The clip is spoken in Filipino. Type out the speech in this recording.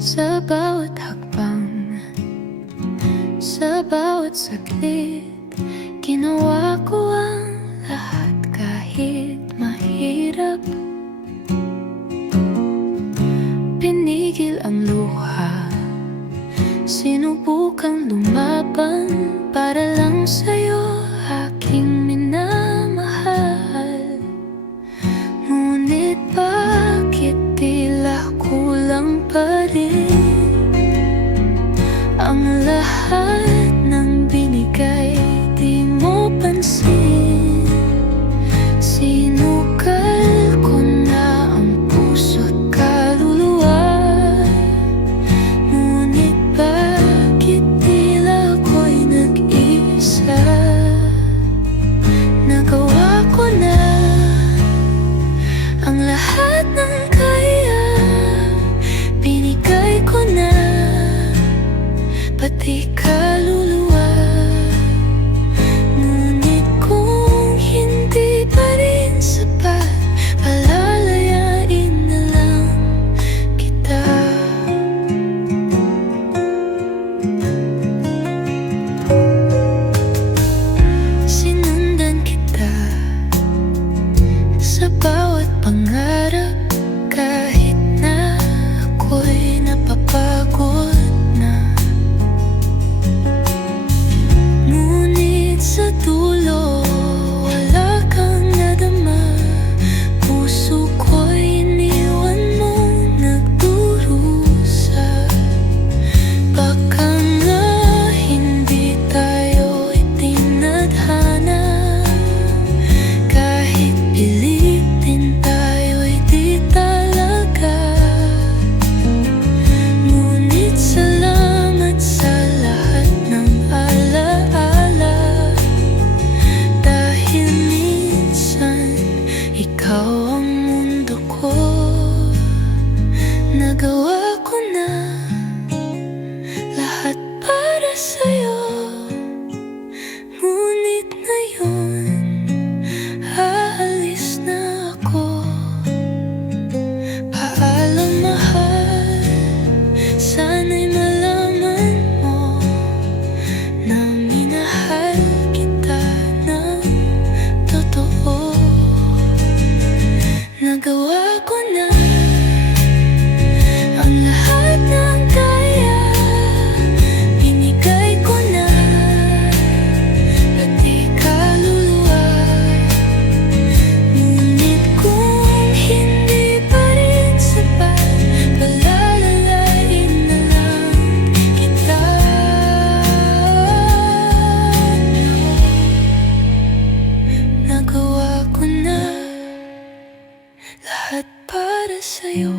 Sa bawat hakbang, sa bawat saglit, ginawa ko ang lahat kahit mahirap. Pinigil ang luha, sinubukang lumaban para lang sa'yo, aking minamahal. Ngunit bakit tila kulang pa rin ang lahat ng binigay, di mo pansin. Sinukal ko na ang puso't kaluluwa, ngunit bakit tila ako'y nag-iisa? Nagawa ko na ang lahat ng kaya, binigay ko na pati kaluluwa. Ngunit kung hindi pa rin sapat, palalayain na lang kita. Sinundan kita sa bawat pangarap, kahit na ako'y napapagod na. Ngunit sa dulo, wala kang nadama. Puso ko'y iniwan mong nagdurusa. Baka nga hindi tayo itinadhana, kahit pilitin tayo'y di talaga. Ngunit salamat sa lahat ng alaala, dahil minsan ikaw ang mundo ko. Nagawa ko na lahat para sa'yo, ngunit ngayon aalis na ako. Paalam, mahal, sana'y malaman mo na minahal kita ng totoo. Nagawa ko na ang lahat ng kaya, binigay ko na pati kaluluwa. Ngunit kung hindi pa rin sapat, palalayain na lang kita. Nagawa ko na lahat para sa'yo.